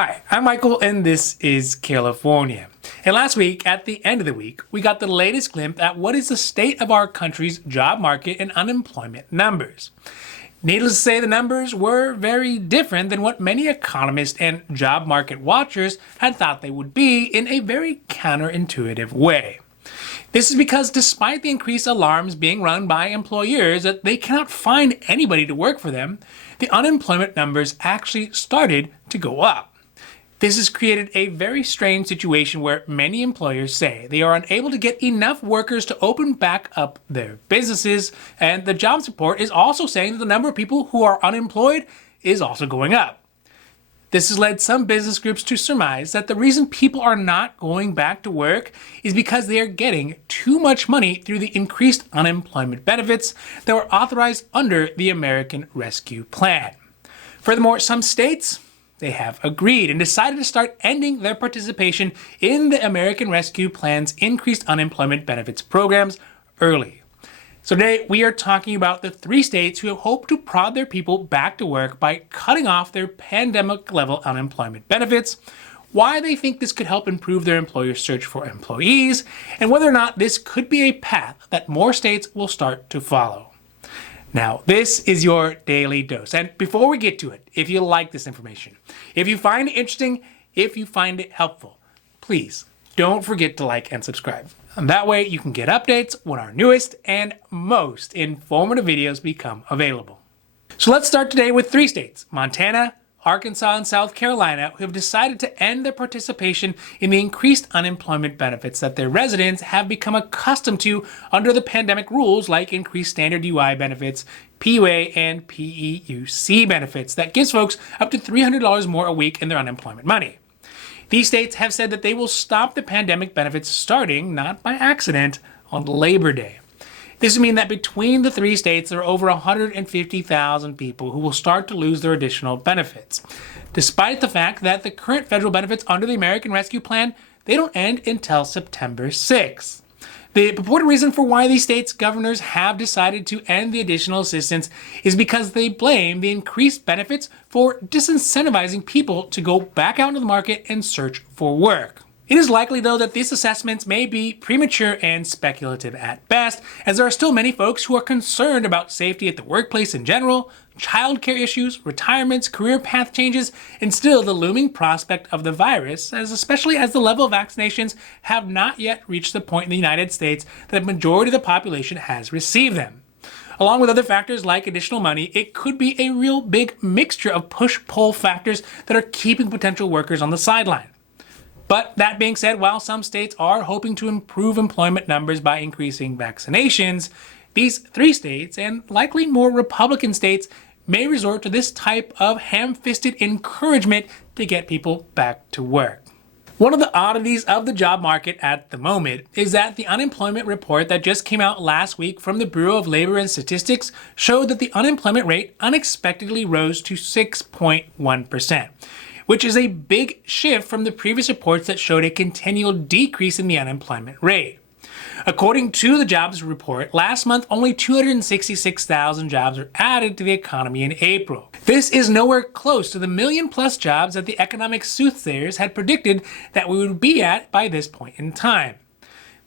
Hi, I'm Michael and this is California. And last week, at the end of the week, we got the latest glimpse at what is the state of our country's job market and unemployment numbers. Needless to say, the numbers were very different than what many economists and job market watchers had thought they would be in a very counterintuitive way. This is because despite the increased alarms being run by employers that they cannot find anybody to work for them, the unemployment numbers actually started to go up. This has created a very strange situation where many employers say they are unable to get enough workers to open back up their businesses, and the jobs report is also saying that the number of people who are unemployed is also going up. This has led some business groups to surmise that the reason people are not going back to work is because they are getting too much money through the increased unemployment benefits that were authorized under the American Rescue Plan. Furthermore, some states, they have agreed and decided to start ending their participation in the American Rescue Plan's increased unemployment benefits programs early. So today we are talking about the 3 states who hope to prod their people back to work by cutting off their pandemic level unemployment benefits, why they think this could help improve their employers' search for employees, and whether or not this could be a path that more states will start to follow. Now, this is your daily dose. And before we get to it, if you like this information, if you find it interesting, if you find it helpful, please don't forget to like and subscribe. And that way you can get updates when our newest and most informative videos become available. So let's start today with 3 states, Montana, Arkansas, and South Carolina, who have decided to end their participation in the increased unemployment benefits that their residents have become accustomed to under the pandemic rules, like increased standard UI benefits, PUA and PEUC benefits that gives folks up to $300 more a week in their unemployment money. These states have said that they will stop the pandemic benefits starting, not by accident, on Labor Day. This would mean that between the 3 states, there are over 150,000 people who will start to lose their additional benefits, despite the fact that the current federal benefits under the American Rescue Plan, they don't end until September 6th. The purported reason for why these states' governors have decided to end the additional assistance is because they blame the increased benefits for disincentivizing people to go back out into the market and search for work. It is likely, though, that these assessments may be premature and speculative at best, as there are still many folks who are concerned about safety at the workplace in general, childcare issues, retirements, career path changes, and still the looming prospect of the virus, especially as the level of vaccinations have not yet reached the point in the United States that the majority of the population has received them. Along with other factors like additional money, it could be a real big mixture of push-pull factors that are keeping potential workers on the sideline. But that being said, while some states are hoping to improve employment numbers by increasing vaccinations, these 3 states, and likely more Republican states, may resort to this type of ham-fisted encouragement to get people back to work. One of the oddities of the job market at the moment is that the unemployment report that just came out last week from the Bureau of Labor and Statistics showed that the unemployment rate unexpectedly rose to 6.1%. which is a big shift from the previous reports that showed a continual decrease in the unemployment rate. According to the jobs report, last month only 266,000 jobs were added to the economy in April. This is nowhere close to the million-plus jobs that the economic soothsayers had predicted that we would be at by this point in time.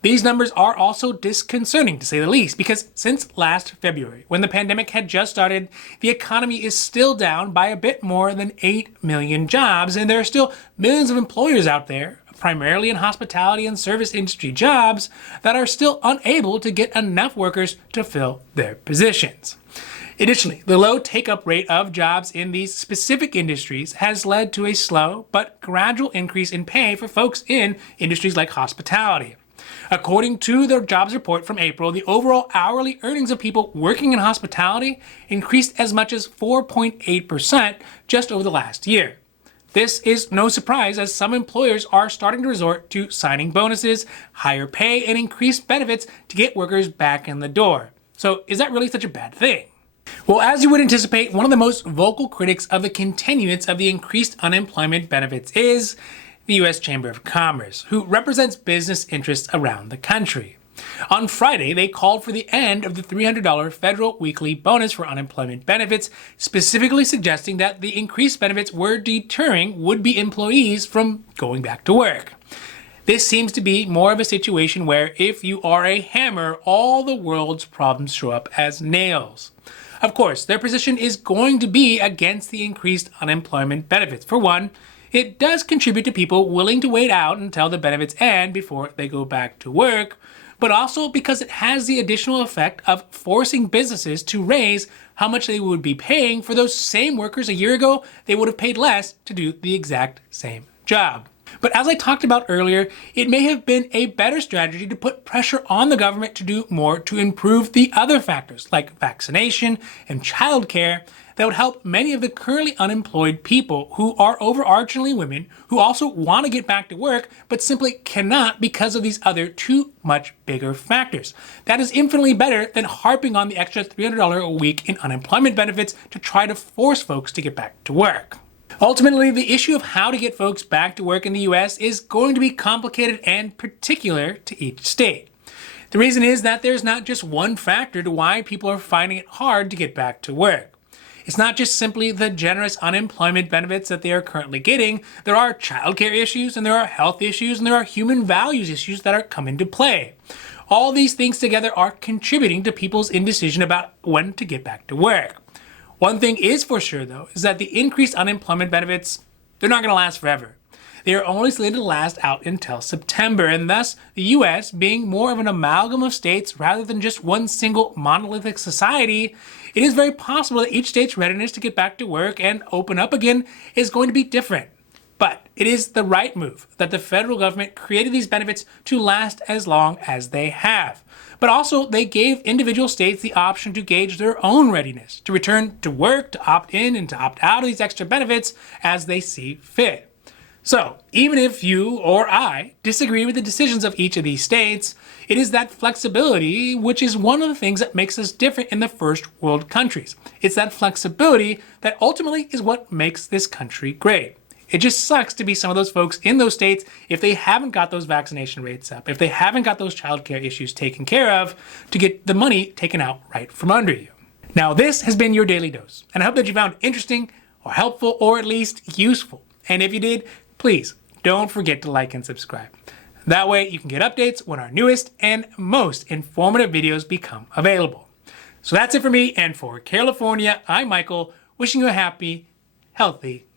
These numbers are also disconcerting, to say the least, because since last February, when the pandemic had just started, the economy is still down by a bit more than 8 million jobs, and there are still millions of employers out there, primarily in hospitality and service industry jobs, that are still unable to get enough workers to fill their positions. Additionally, the low take-up rate of jobs in these specific industries has led to a slow but gradual increase in pay for folks in industries like hospitality. According to the jobs report from April, the overall hourly earnings of people working in hospitality increased as much as 4.8% just over the last year. This is no surprise, as some employers are starting to resort to signing bonuses, higher pay, and increased benefits to get workers back in the door. So is that really such a bad thing? Well, as you would anticipate, one of the most vocal critics of the continuance of the increased unemployment benefits is the U.S. Chamber of Commerce, who represents business interests around the country. On Friday, they called for the end of the $300 federal weekly bonus for unemployment benefits, specifically suggesting that the increased benefits were deterring would-be employees from going back to work. This seems to be more of a situation where if you are a hammer, all the world's problems show up as nails. Of course, their position is going to be against the increased unemployment benefits. For one, it does contribute to people willing to wait out until the benefits end before they go back to work, but also because it has the additional effect of forcing businesses to raise how much they would be paying for those same workers a year ago. They would have paid less to do the exact same job. But as I talked about earlier, it may have been a better strategy to put pressure on the government to do more to improve the other factors like vaccination and childcare that would help many of the currently unemployed people who are overarchingly women who also want to get back to work but simply cannot because of these other two much bigger factors. That is infinitely better than harping on the extra $300 a week in unemployment benefits to try to force folks to get back to work. Ultimately, the issue of how to get folks back to work in the US is going to be complicated and particular to each state. The reason is that there's not just one factor to why people are finding it hard to get back to work. It's not just simply the generous unemployment benefits that they are currently getting. There are childcare issues, and there are health issues, and there are human values issues that are come into play. All these things together are contributing to people's indecision about when to get back to work. One thing is for sure, though, is that the increased unemployment benefits, they're not going to last forever. They are only slated to last out until September, and thus the US, being more of an amalgam of states rather than just one single monolithic society, it is very possible that each state's readiness to get back to work and open up again is going to be different. But it is the right move that the federal government created these benefits to last as long as they have. But also, they gave individual states the option to gauge their own readiness to return to work, to opt in and to opt out of these extra benefits as they see fit. So, even if you or I disagree with the decisions of each of these states, it is that flexibility which is one of the things that makes us different in the first world countries. It's that flexibility that ultimately is what makes this country great. It just sucks to be some of those folks in those states if they haven't got those vaccination rates up, if they haven't got those childcare issues taken care of, to get the money taken out right from under you. Now, this has been your Daily Dose, and I hope that you found it interesting or helpful or at least useful. And if you did, please don't forget to like and subscribe. That way you can get updates when our newest and most informative videos become available. So that's it for me, and for California, I'm Michael, wishing you a happy, healthy